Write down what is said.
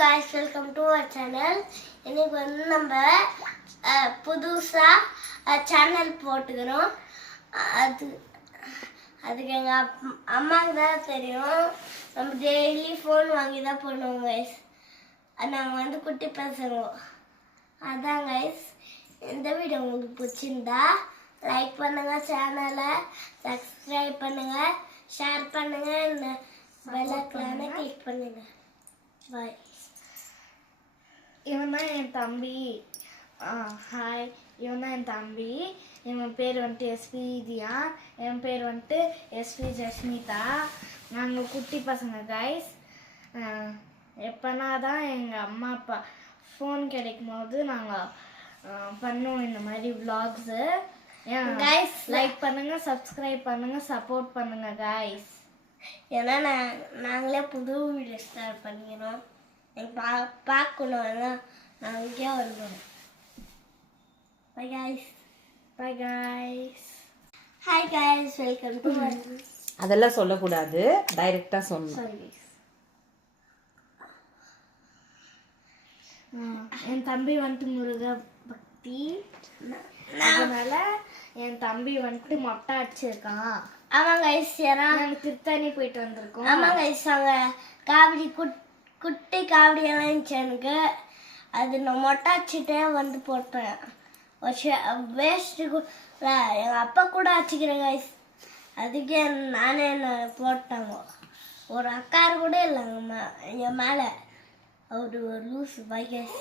guys, welcome to our channel. இன்னைக்கு வந்து நம்ம புதுசா சேனல் போட்டுக்கிறோம். அதுக்கு எங்க அம்மாக்கு தான் தெரியும். நம்ம டெய்லி ஃபோன் வாங்கி தான் பண்ணுவோம் guys. நாங்க வந்து குட்டி பசங்க. அதான் guys. இந்த வீடியோ உங்களுக்கு பிடிச்சிருந்தா லைக் பண்ணுங்க, சேனலை சப்ஸ்கிரைப் பண்ணுங்க, ஷேர் பண்ணுங்க, பெல் ஐகானை கிளிக் பண்ணுங்க. பாய். இவன் தான் என் தம்பி. ஹாய், இவன் தான் என் தம்பி. இவன் பேர் வந்துட்டு எஸ்பி தியா, என் பேர் வந்துட்டு எஸ்பி ஜஸ்மிதா. நாங்கள் குட்டி பசங்க கைஸ். எப்போனா தான் எங்கள் அம்மா அப்பா ஃபோன் கிடைக்கும் போது நாங்கள் பண்ணுவோம் இந்த மாதிரி விலாக்ஸு. கைஸ் லைக் பண்ணுங்க, சப்ஸ்கிரைப் பண்ணுங்க, சப்போர்ட் பண்ணுங்க கைஸ். ஏன்னா நாங்களே புது வீடியோ ஸ்டார்ட் பண்ணிக்கிறோம். பார்க்கணும், நான் இங்கே வருவோம். Bye guys. Bye guys. Hi guys, welcome to. அதெல்லாம் சொல்லக்கூடாது, டைரக்டா சொல்லணும். சாரி. என் தம்பி வந்துட்டு முருக பக்தி, அதனால என் தம்பி வந்துட்டு மொட்டை அடிச்சிருக்கான். ஆமாம் கைஸ், நாங்கள் திருத்தணி போயிட்டு வந்திருக்கோம். ஆமாம் கைஸ், அங்கே காவடி குட்டி காவடியெல்லாம் இருந்துச்சு எனக்கு. அது நான் மொட்டை அடிச்சுட்டே வந்து போட்டேன். வேஸ்ட்டு எங்கள் அப்பா கூட அடிச்சுக்கிறேன் கைஸ். அதுக்கே நானே போட்டாங்க. ஒரு அக்காரு கூட இல்லைங்க என் மேலே. அவர் ஒரு லூஸ் பை கைஸ்.